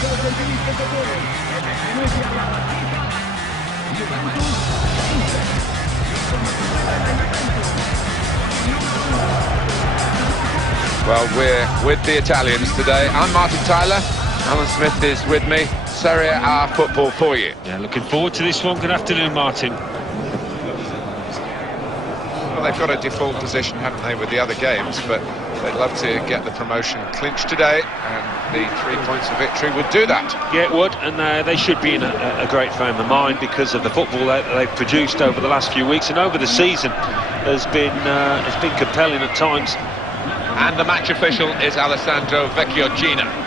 Well, we're with the Italians today. I'm Martin Tyler. Alan Smith is with me. Serie A football for you. Yeah, looking forward to this one. Good afternoon, Martin. Well, they've got a default position, haven't they, with the other games, but they'd love to get the promotion clinched today, and the 3 points of victory would do that. Yeah, it would, and they should be in a great frame of mind because of the football that they've produced over the last few weeks and over the season. Has been compelling at times. And the match official is Alessandro Vecchiogina.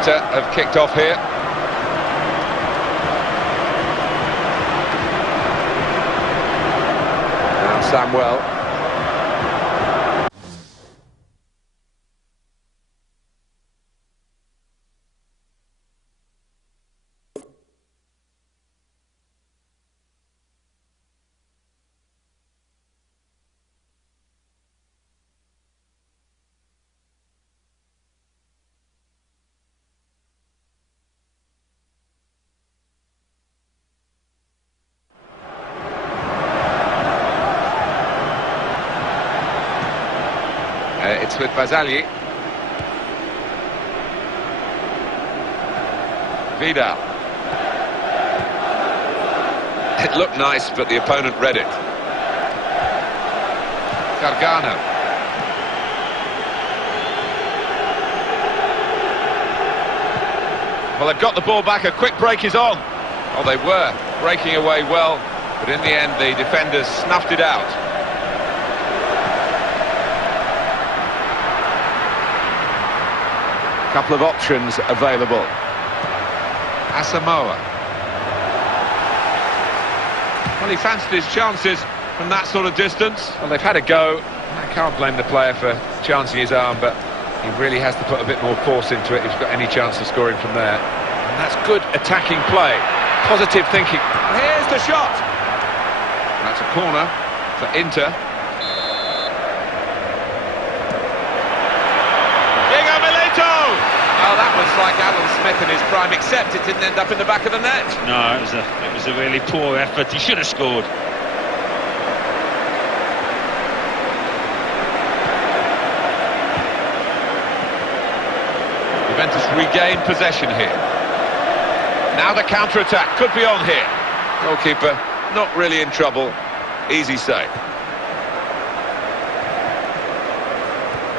Have kicked off here. Now Samuel. It's with Barzagli. Vidal. It looked nice, but the opponent read it. Gargano. Well, they've got the ball back. A quick break is on. Oh, they were breaking away well, but in the end, the defenders snuffed it out. Couple of options available. Asamoah. Well, he fancied his chances from that sort of distance. Well, they've had a go. I can't blame the player for chancing his arm, but he really has to put a bit more force into it if he's got any chance of scoring from there. And that's good attacking play. Positive thinking. Here's the shot. That's a corner for Inter. Oh, that was like Alan Smith in his prime, except it didn't end up in the back of the net. No, it was a really poor effort. He should have scored. Juventus regain possession here. Now the counter-attack could be on here. Goalkeeper not really in trouble. Easy save.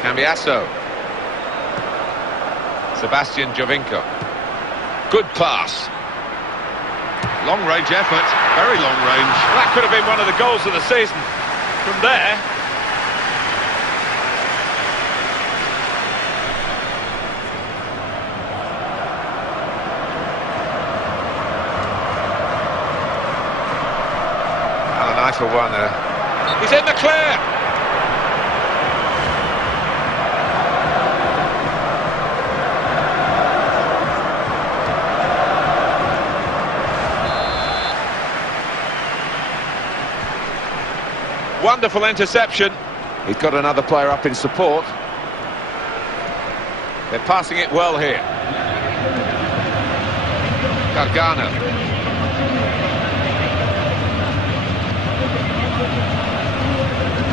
Cambiasso. Sebastian Giovinco. Good pass. Long-range effort, very long range. That could have been one of the goals of the season. From there... I, for one, he's in the clear! Wonderful interception. He's got another player up in support. They're passing it well here. Gargano.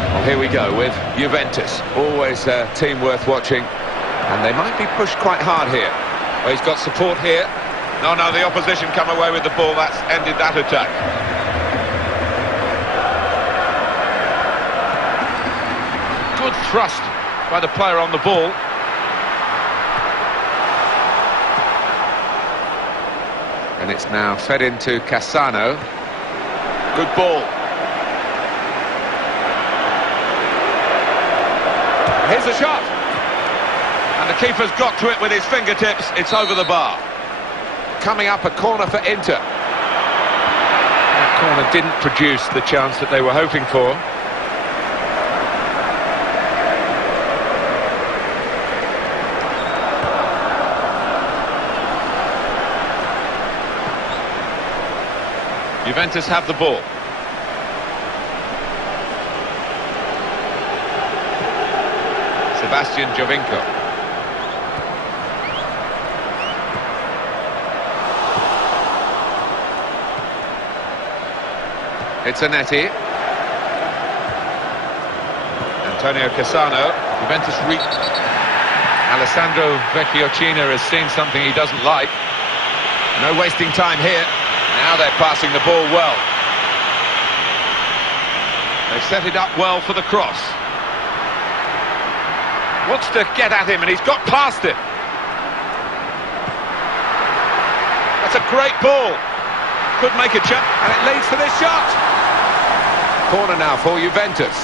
Well, here we go with Juventus. Always a team worth watching. And they might be pushed quite hard here. Well, he's got support here. No, the opposition come away with the ball. That's ended that attack. Good thrust by the player on the ball. And it's now fed into Cassano. Good ball. Here's the shot. And the keeper's got to it with his fingertips. It's over the bar. Coming up, a corner for Inter. That corner didn't produce the chance that they were hoping for. Juventus have the ball. Sebastian Giovinco. It's Zanetti. Antonio Cassano. Juventus reach. Alessandro Vecchiocina has seen something he doesn't like. No wasting time here. Now they're passing the ball well. They've set it up well for the cross. Wants to get at him and he's got past it. That's a great ball. Could make a jump and it leads to this shot. Corner now for Juventus.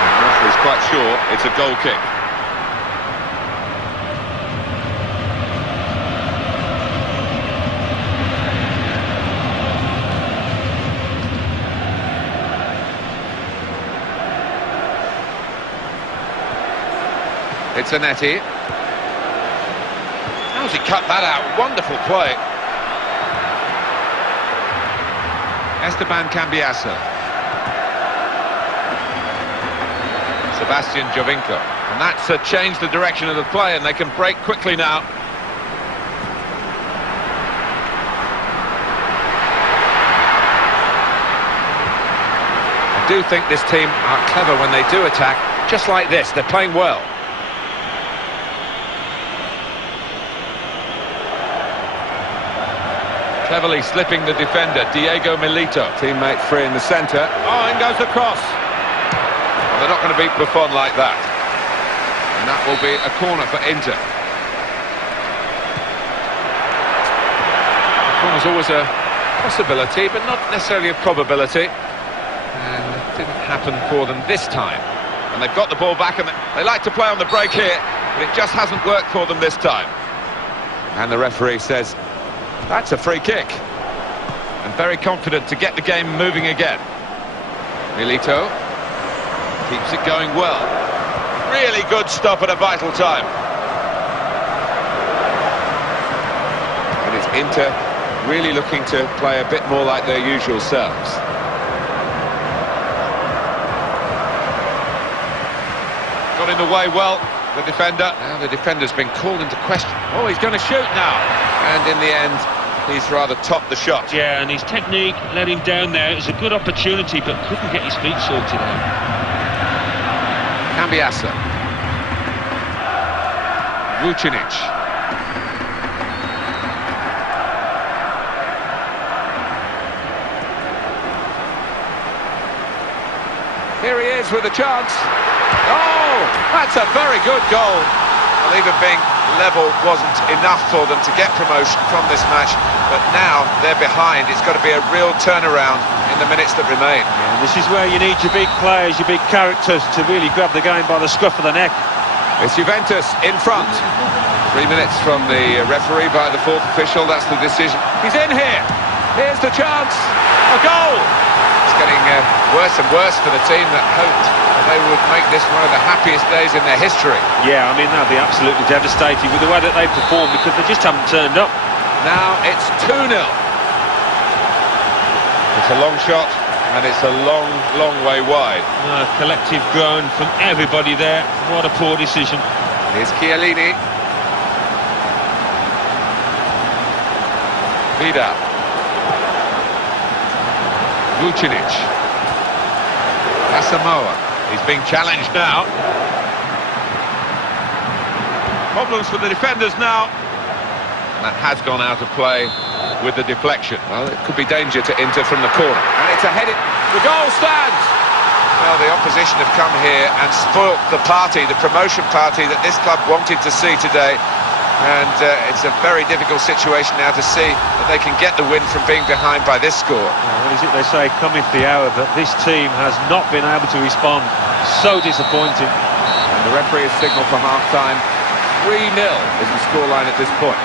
The referee's quite sure it's a goal kick. It's Zanetti. How's he cut that out? Wonderful play. Esteban Cambiasso. Sebastian Giovinco. And that's changed the direction of the play and they can break quickly now. I do think this team are clever when they do attack. Just like this, they're playing well. Cleverly slipping the defender, Diego Milito. Teammate free in the centre. Oh, in goes the cross. Well, they're not going to beat Buffon like that. And that will be a corner for Inter. A corner's always a possibility, but not necessarily a probability. And it didn't happen for them this time. And they've got the ball back, and they like to play on the break here, but it just hasn't worked for them this time. And the referee says, that's a free kick. And very confident to get the game moving again. Milito keeps it going well. Really good stop at a vital time. And it's Inter really looking to play a bit more like their usual selves. Got in the way well, the defender. Now the defender's been called into question. Oh, he's going to shoot now. And in the end, he's rather topped the shot. Yeah, and his technique let him down there. It was a good opportunity, but couldn't get his feet sorted out. Cambiasso. Vucinic. Here he is with a chance. Oh, that's a very good goal. Well, even being level wasn't enough for them to get promotion from this match, but now they're behind. It's got to be a real turnaround in the minutes that remain. Yeah, this is where you need your big players, your big characters to really grab the game by the scruff of the neck. It's Juventus in front. 3 minutes from the referee by the fourth official. That's the decision. He's in here. Here's the chance. A goal. It's getting worse and worse for the team that hoped they would make this one of the happiest days in their history. Yeah, I mean, they'll be absolutely devastated with the way that they performed because they just haven't turned up. Now it's 2-0. It's a long shot and it's a long, long way wide. Collective groan from everybody there. What a poor decision. Here's Chiellini. Vidal. Vucinic. Asamoah. He's being challenged now. Problems for the defenders now. And that has gone out of play with the deflection. Well, it could be danger to Inter from the corner. And it's a headed... The goal stands! Well, the opposition have come here and spoilt the party, the promotion party that this club wanted to see today. And it's a very difficult situation now to see that they can get the win from being behind by this score. What is it they say? Cometh the hour, but this team has not been able to respond. So disappointing. And the referee has signalled for half-time. 3-0 is the scoreline at this point.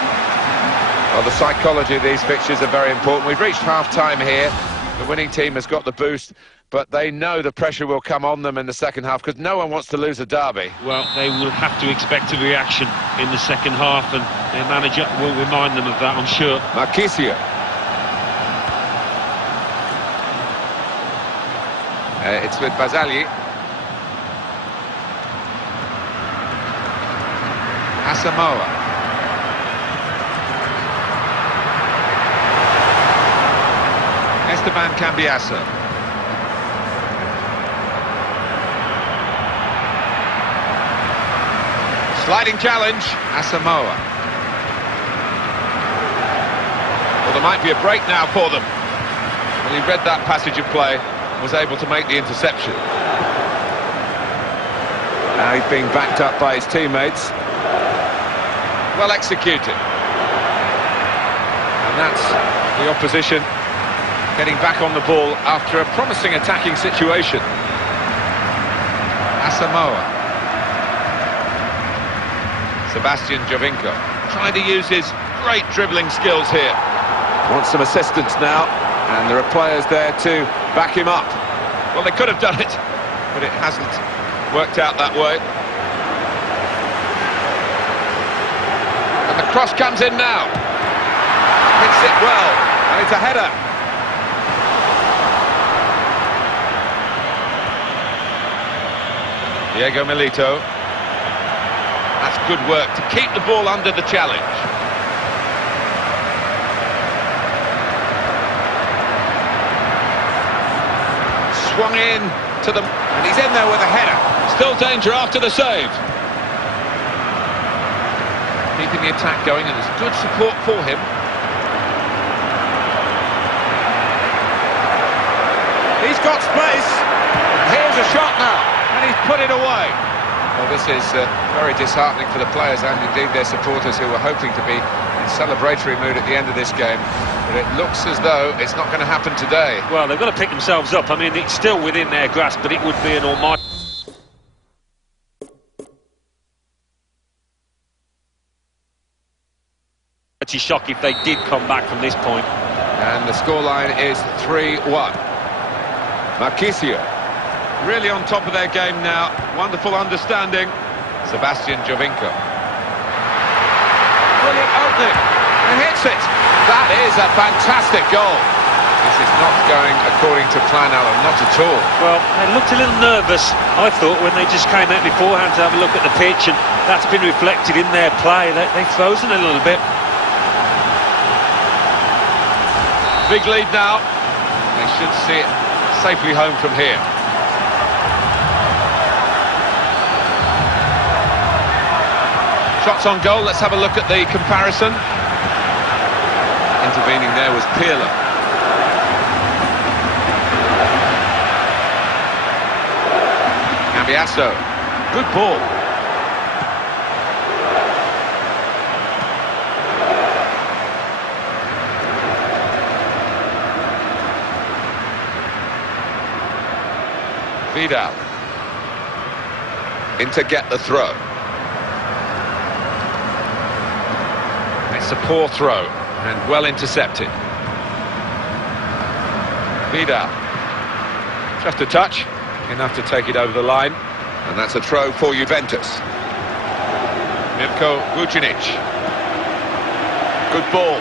Well, the psychology of these fixtures are very important. We've reached half-time here. The winning team has got the boost, but they know the pressure will come on them in the second half because no one wants to lose a derby. Well, they will have to expect a reaction in the second half, and their manager will remind them of that, I'm sure. Marchisio. It's with Basagli. Asamoah. Esteban Cambiasso. Sliding challenge, Asamoah. Well, there might be a break now for them. Well, he read that passage of play, was able to make the interception. Now he's being backed up by his teammates. Well executed. And that's the opposition getting back on the ball after a promising attacking situation. Asamoah. Sebastian Giovinco trying to use his great dribbling skills here. Wants some assistance now, and there are players there to back him up. Well, they could have done it, but it hasn't worked out that way. And the cross comes in now. Hits it well, and it's a header. Diego Milito. That's good work to keep the ball under the challenge. Swung in to them, and he's in there with a header. Still danger after the save. Keeping the attack going, and there's good support for him. He's got space. Here's a shot now, and he's put it away. Well, this is very disheartening for the players and indeed their supporters who were hoping to be in celebratory mood at the end of this game. But it looks as though it's not going to happen today. Well, they've got to pick themselves up. I mean, it's still within their grasp, but it would be an almighty shock if they did come back from this point. And the scoreline is 3-1. Marchisio. Really on top of their game now. Wonderful understanding. Sebastian Giovinco. Brilliant opening. And hits it. That is a fantastic goal. This is not going according to plan, Alan, not at all. Well, they looked a little nervous, I thought, when they just came out beforehand to have a look at the pitch, and that's been reflected in their play. They've frozen a little bit. Big lead now. They should see it safely home from here. Shots on goal, let's have a look at the comparison. Intervening there was Pirlo. Cambiasso, good ball. Vidal. In to get the throw. That's a poor throw, and well intercepted. Vidal. Just a touch, enough to take it over the line. And that's a throw for Juventus. Mirko Vucinic. Good ball.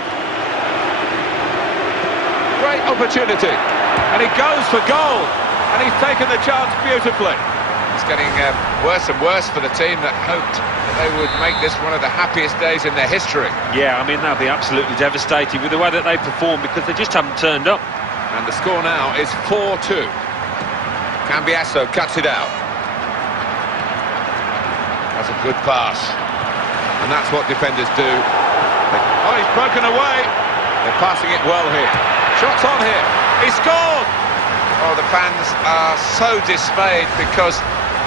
Great opportunity. And he goes for goal. And he's taken the chance beautifully. It's getting worse and worse for the team that hoped that they would make this one of the happiest days in their history. Yeah, I mean, they'll be absolutely devastated with the way that they perform because they just haven't turned up. And the score now is 4-2. Cambiasso cuts it out. That's a good pass. And that's what defenders do. Oh, he's broken away. They're passing it well here. Shots on here. He scored! Oh, the fans are so dismayed because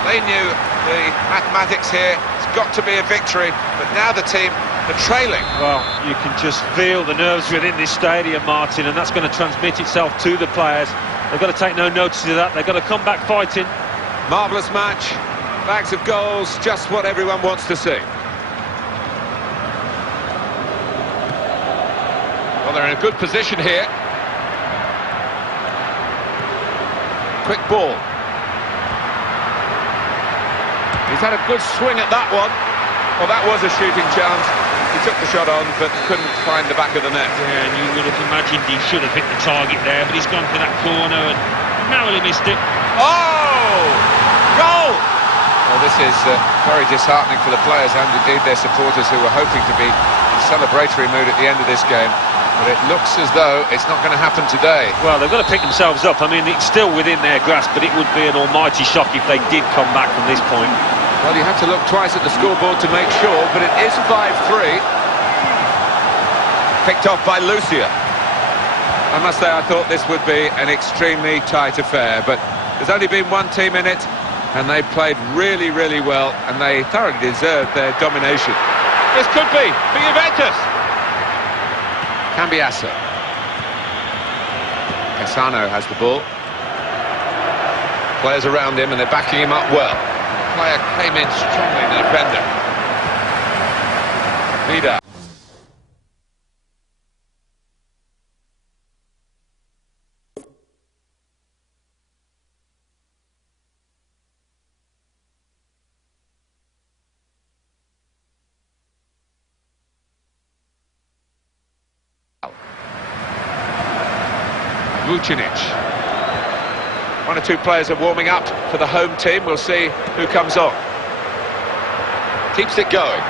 they knew the mathematics here. It's got to be a victory, but now the team are trailing. Well, you can just feel the nerves within this stadium, Martin, and that's going to transmit itself to the players. They've got to take no notice of that. They've got to come back fighting. Marvellous match. Bags of goals, just what everyone wants to see. Well, they're in a good position here. Quick ball. He's had a good swing at that one. Well, that was a shooting chance. He took the shot on, but couldn't find the back of the net. Yeah, and you would have imagined he should have hit the target there, but he's gone for that corner and narrowly missed it. Oh! Goal! Well, this is very disheartening for the players and indeed their supporters who were hoping to be in celebratory mood at the end of this game. But it looks as though it's not going to happen today. Well, they've got to pick themselves up. I mean, it's still within their grasp, but it would be an almighty shock if they did come back from this point. Well, you have to look twice at the scoreboard to make sure, but it is 5-3. Picked off by Lucia. I must say, I thought this would be an extremely tight affair, but there's only been one team in it, and they played really, really well, and they thoroughly deserved their domination. This could be for Juventus. Cambiasso. Cassano has the ball. Players around him and they're backing him up well. The player came in strongly, the defender. Vidal. Vucinic. One or two players are warming up for the home team. We'll see who comes on. Keeps it going.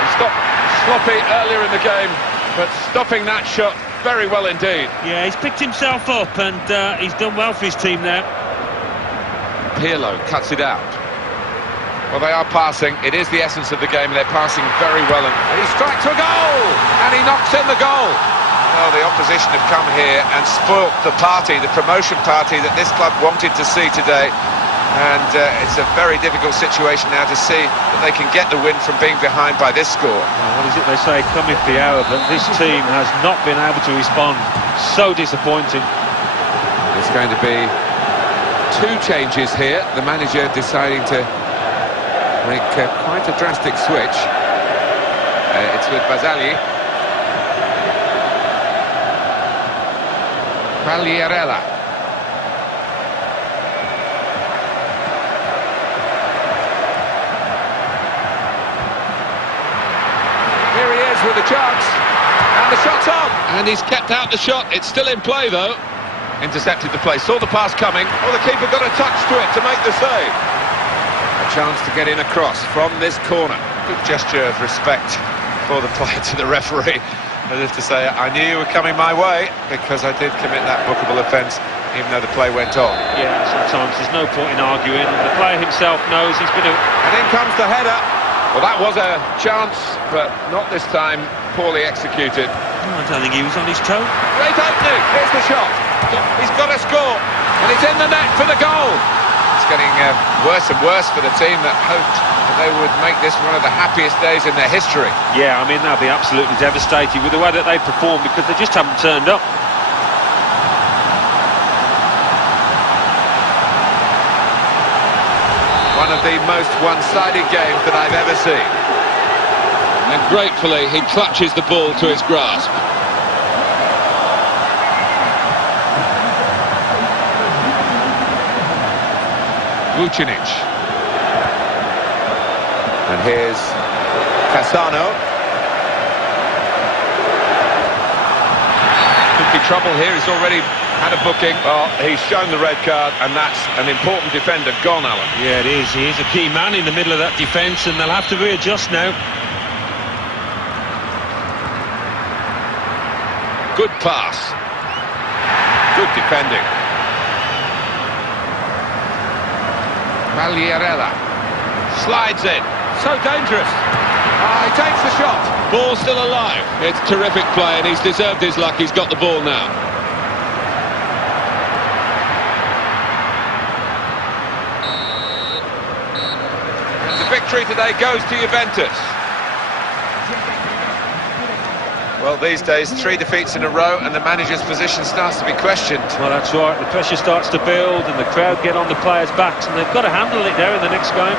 He stopped sloppy earlier in the game, but stopping that shot very well indeed. Yeah, he's picked himself up and he's done well for his team there. Pirlo cuts it out. Well, they are passing. It is the essence of the game. They're passing very well. And he strikes a goal! And he knocks in the goal. Well, the opposition have come here and spoilt the party, the promotion party that this club wanted to see today. And it's a very difficult situation now to see that they can get the win from being behind by this score. Well, what is it they say, cometh the hour, but this team has not been able to respond. So disappointing. It's going to be two changes here. The manager deciding to make quite a drastic switch. It's with Bazzagli. Pagliarella. Here he is with a chance, and the shot's on, and he's kept out the shot. It's still in play though. Intercepted the play, saw the pass coming. Oh, the keeper got a touch to it to make the save. A chance to get in across from this corner. Good gesture of respect for the player to the referee. As if to say, I knew you were coming my way because I did commit that bookable offence, even though the play went on. Yeah, sometimes there's no point in arguing. The player himself knows he's been... And in comes the header. Well, that was a chance, but not this time. Poorly executed. I don't think he was on his toe. Great opening. Here's the shot. He's got to score. And it's in the net for the goal. It's getting worse and worse for the team that hoped that they would make this one of the happiest days in their history. Yeah, I mean, they'll be absolutely devastated with the way that they perform because they just haven't turned up. One of the most one-sided games that I've ever seen. And gratefully, he clutches the ball to his grasp. Vucinic. And here's Cassano. Could be trouble here, he's already had a booking. Well, he's shown the red card, and that's an important defender gone, Alan. Yeah, it is. He is a key man in the middle of that defence, and they'll have to readjust now. Good pass. Good defending. Magliarella slides in. So dangerous. He takes the shot. Ball still alive. It's terrific play, and he's deserved his luck. He's got the ball now. And the victory today goes to Juventus. Well, these days, 3 defeats in a row, and the manager's position starts to be questioned. Well, that's right. The pressure starts to build, and the crowd get on the players' backs, and they've got to handle it there in the next game.